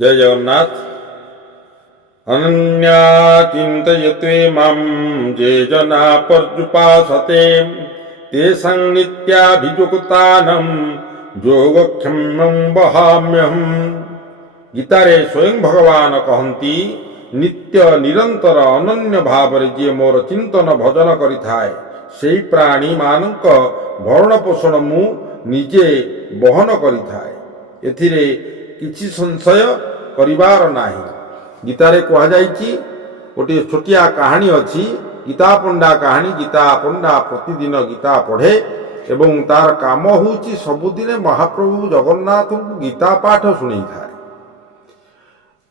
जय जगन्नाथ। अनन्या चिन्तयते मां ये जना पर्युपासते तेषां नित्याभियुक्तानां योगक्षेमं वहाम्यहम्। गीतारे स्वयं भगवान कहती नित्य निरंतर अनन्य भाव जी मोर चिंतन भजन करिथाए सेई प्राणी मानक भरण पोषण मु निजे बहन करिथाए एथिरे किछि संशय करिवार नाही। गीतारे कहा जाइछि गोटे छोटिया कहानी अच्छी गीता पंडा कहानी। गीता पंडा प्रतिदिन गीता पढ़े एवं तार काम होउछि सबुदिने महाप्रभु जगन्नाथ गीता पाठ शुणी थाए।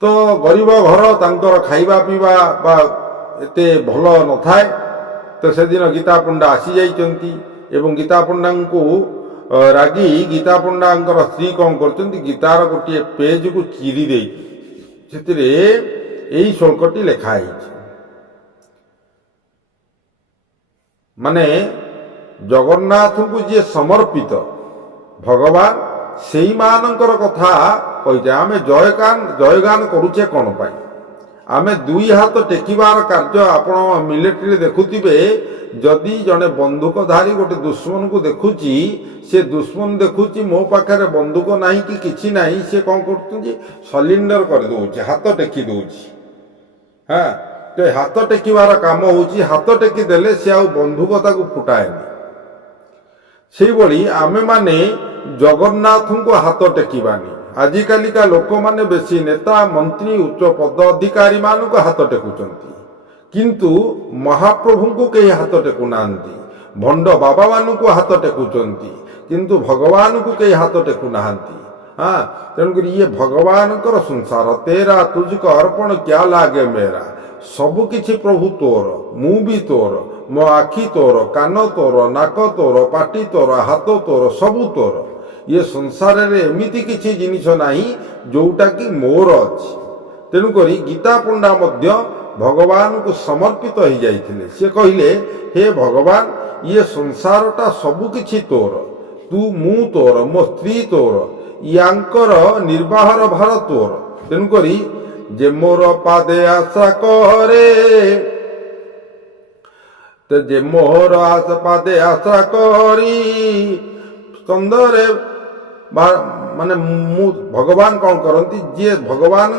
तो गरीब घर तांकर खाइबा पीवा बा एते भल न थाए। तो से दिन गीता पंडा आसी जाइचंती एवं गीता पंडा को रागी गीता पंडा स्त्री कौन करचंती गीतार गोटे पेज को चिरी दे से यही श्लोकटी लिखाई माने जगन्नाथ को जी समर्पित भगवान से मानकर कथा कही आम जयगान करुचे कौन पाई आमे दुई हाथ टेकिबार कार्य आपण मिलिट्री देखुथिबे जदि जड़े बंदूकधारी गोटे दुश्मन को देखुची से दुश्मन देखुची मो पाखे बंदूक नहीं कि किसी नहीं से कौन कर सरेंडर कर दौर हाथ टेकी दौर। हाँ तो हाथ टेकिबार काम होची हाथ टेकी देले से आ बंदूक ताको फुटाएनी से भली आमे माने जगन्नाथ को हाथ टेकिबानी। आजिकालिका लोक माने बेसी नेता मंत्री उच्च पद अधिकारी मान को हाथ टेकुचंती किंतु महाप्रभु को कई हाथ टेकु नांती। भंड बाबा मान को हाथ टेकुचंती किंतु भगवान को कई हाथ टेकु नांती। हाँ तेणुक ये भगवान कर संसार तेरा तुझको अर्पण क्या लागे मेरा सबु किछि प्रभु तोर मु भी तोर मो आखि तोर कान तोर नाक तोर पाटी तोर हाथ तोर सबु तोर। ये संसार रे एमिति किछि जिनिष नाही जोटा कि मोर अछि। तेणुक गीता पंडा मध्य भगवान को समर्पित हो जाइथिले। से कहिले हे भगवान ये संसारटा सबु किछि तोर तू मु तोर मो स्त्री तोर यांकर निर्वाहर भार तोर। तेणुक जे मोर पादे आशा करे ते जे मोर आशा पादे आशा करी स्कंदरे माने भगवान कौन करती जी भगवान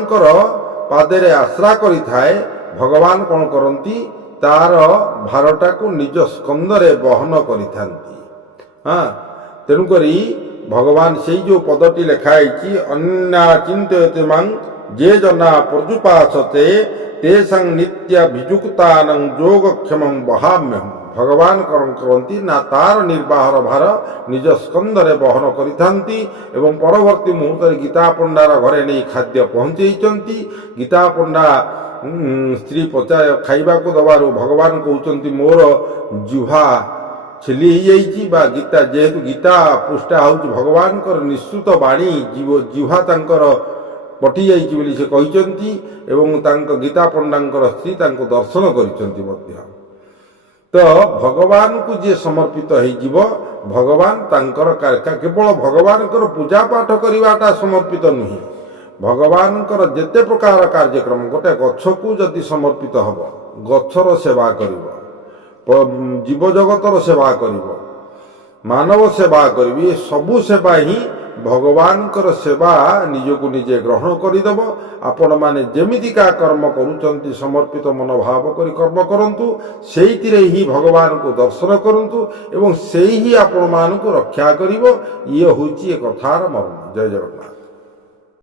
पादे आश्रा करि थाए भगवान कौन करती तार भारटा को निज स्कंदरे बहन करि थांती। हाँ तेणुक भगवान से जो पदटी लिखाई अन्ना चिंतयते मां जे जना पर्युपासते तेषां नित्याभियुक्तानां योगक्षेमं वहाम्यहम्। भगवान कौन करती ना तार निर्वाहर भार निज स्कंदरे बहन करिथांती एवं परवर्ती मुहूर्त गीता पंडार घरे नहीं खाद्य पहुंचैचंती। गीता पंडा स्त्री पचार खाइबा को दबारु भगवान कहउचंती मोर जिह्वा छिली जाइछि बा गीता जेहेतु गीता पुष्टा होउछि भगवान कर निश्चित बाणी जिह्वा तांकर पटी जाइछि बोली से कहिचंती एवं तांक गीता पंडांकर स्त्री तांको दर्शन करिचंती मध्य। तो भगवान को जी समर्पित हो भगवान तांकर केवल भगवान पूजा पाठ करवाटा समर्पित नुहे भगवान जेते प्रकार कार्यक्रम गोटे गछ को जदि समर्पित हम गछर सेवा कर जीव जगतर सेवा कर मानव सेवा कर सबु सेवा ही भगवान कर सेवा निजको निजे ग्रहण करदेव। आपण माने जेमितिका कर्म करुचंती समर्पित मनोभाव करी कर्म करंतु सेइतिरे ही भगवान को दर्शन करंतु एवं सेही आपण मान को रक्षा करिवो। ये होची एक कथार मर्म। जय जगन्नाथ।